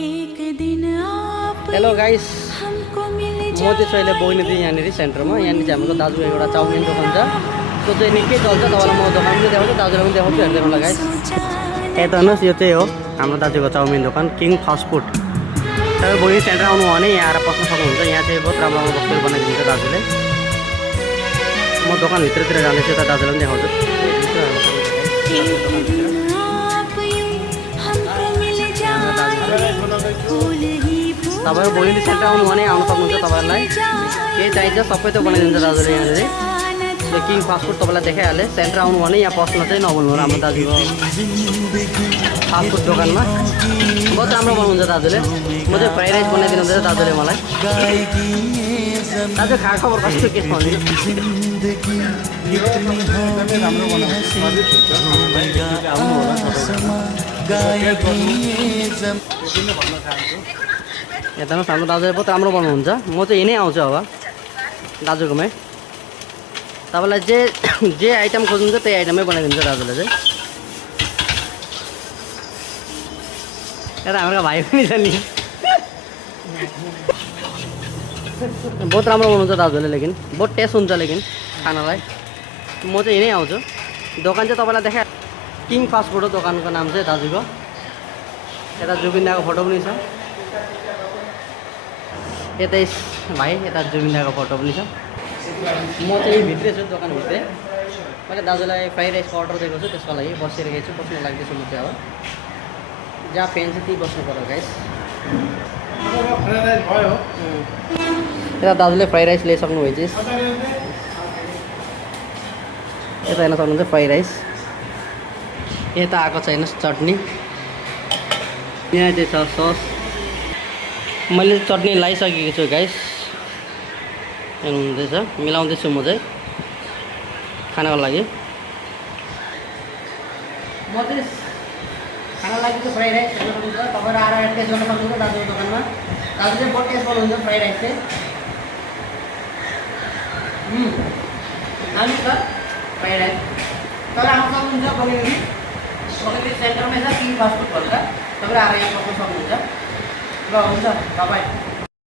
Hello guys, म चाहिँ अहिले बहिनी यहाँनिर सेन्टरमा यहाँनिर चाहिँ हाम्रो दाजुको एउटा चाउमिन दोकान छ। त्यो चाहिँ निकै चल्छ। तपाईँलाई म दोकान पनि देखाउँछु, दाजुलाई पनि देखाउँछु, हेर्दै होला गाइस। यता हेर्नुहोस्, यो चाहिँ हो हाम्रो दाजुको चाउमिन दोकान किङ फास्ट फुड। तपाईँ बहिनी सेन्टर आउनु हो भने यहाँ आएर पस्न सक्नुहुन्छ। यहाँ चाहिँ बहुत राम्रो राम्रो वस्तुहरू बनाइदिन्छ दाजुले। म दोकानभित्रतिर जाँदैछु, यता दाजुलाई पनि देखाउँछु। तपाईँ बहिनी सेन्टर आउनु भने आउनु सक्नुहुन्छ। तपाईँहरूलाई केही चाहिन्छ सबै त बनाइदिन्छ दाजुले यहाँनिर। किङ फास्ट फुड तपाईँलाई देखाइहालेँ। सेन्टर आउनु भने यहाँ पस्न चाहिँ नभुल्नु राम्रो दाजुको फास्ट फुड दोकानमा। बहुत राम्रो बनाउनुहुन्छ दाजुले। म चाहिँ फ्राइड राइस बनाइदिनु हुँदैछ दाजुले मलाई। दाजु खा खबर कस्तो के छ भनिदिनु। यता हाम्रो दाजुले बहुत राम्रो बनाउनुहुन्छ। म चाहिँ यहीँ आउँछु अब दाजुकोमै। तपाईँलाई जे आइटम खोज्नुहुन्छ त्यही आइटमै बनाइदिन्छ दाजुले चाहिँ। यता हाम्रो भाइ पनि छ नि। बहुत राम्रो बनाउँछ दाजुले, लेकिन बहुत टेस्ट हुन्छ लेकिन खानालाई। म चाहिँ यहीँ आउँछु। दोकान चाहिँ तपाईँलाई देखाएँ, किङ फास्ट फुड हो दोकानको नाम चाहिँ दाजुको। यता जुबिन्दाको फोटो पनि छ। यता भाइ यता जुबिन्दाको फोटो पनि छ। म चाहिँ भित्रै छु, दोकानभित्रै। मैले दाजुलाई फ्राइड राइसको अर्डर दिएको छु, त्यसको लागि बसिरहेको छु। बस्नु लाग्दैछु म चाहिँ अब। जहाँ फ्यान छ त्यहीँ बस्नु पऱ्यो गाइस। यता दाजुले फ्राइड राइस ल्याइसक्नु भएछ। यता हेर्न सक्नुहुन्छ फ्राइड राइस। यता आएको छैन चटनी। यहाँ चाहिँ छ सस। मैले चटनी लगाइसकेको छु गाइस। हेर्नुहुँदैछ, मिलाउँदैछु म चाहिँ खानाको लागि। म चाहिँ खाना लागि चाहिँ फ्राइड राइस हेर्न सक्नुहुन्छ। तपाईँहरू आएर टेस्ट गर्न सक्नुहुन्छ दाजुको दोकानमा। दाजु चाहिँ बहुत टेस्ट बनाउनुहुन्छ फ्राइड राइस चाहिँ। दामी छ फ्राइड राइस। तपाईँ आउन सक्नुहुन्छ बगिनी सेन्टरमै छ किङ फास्ट फुड भनेर। तपाईँहरू आएर यहाँ पस्न सक्नुहुन्छ। ल हुन्छ, तपाईँ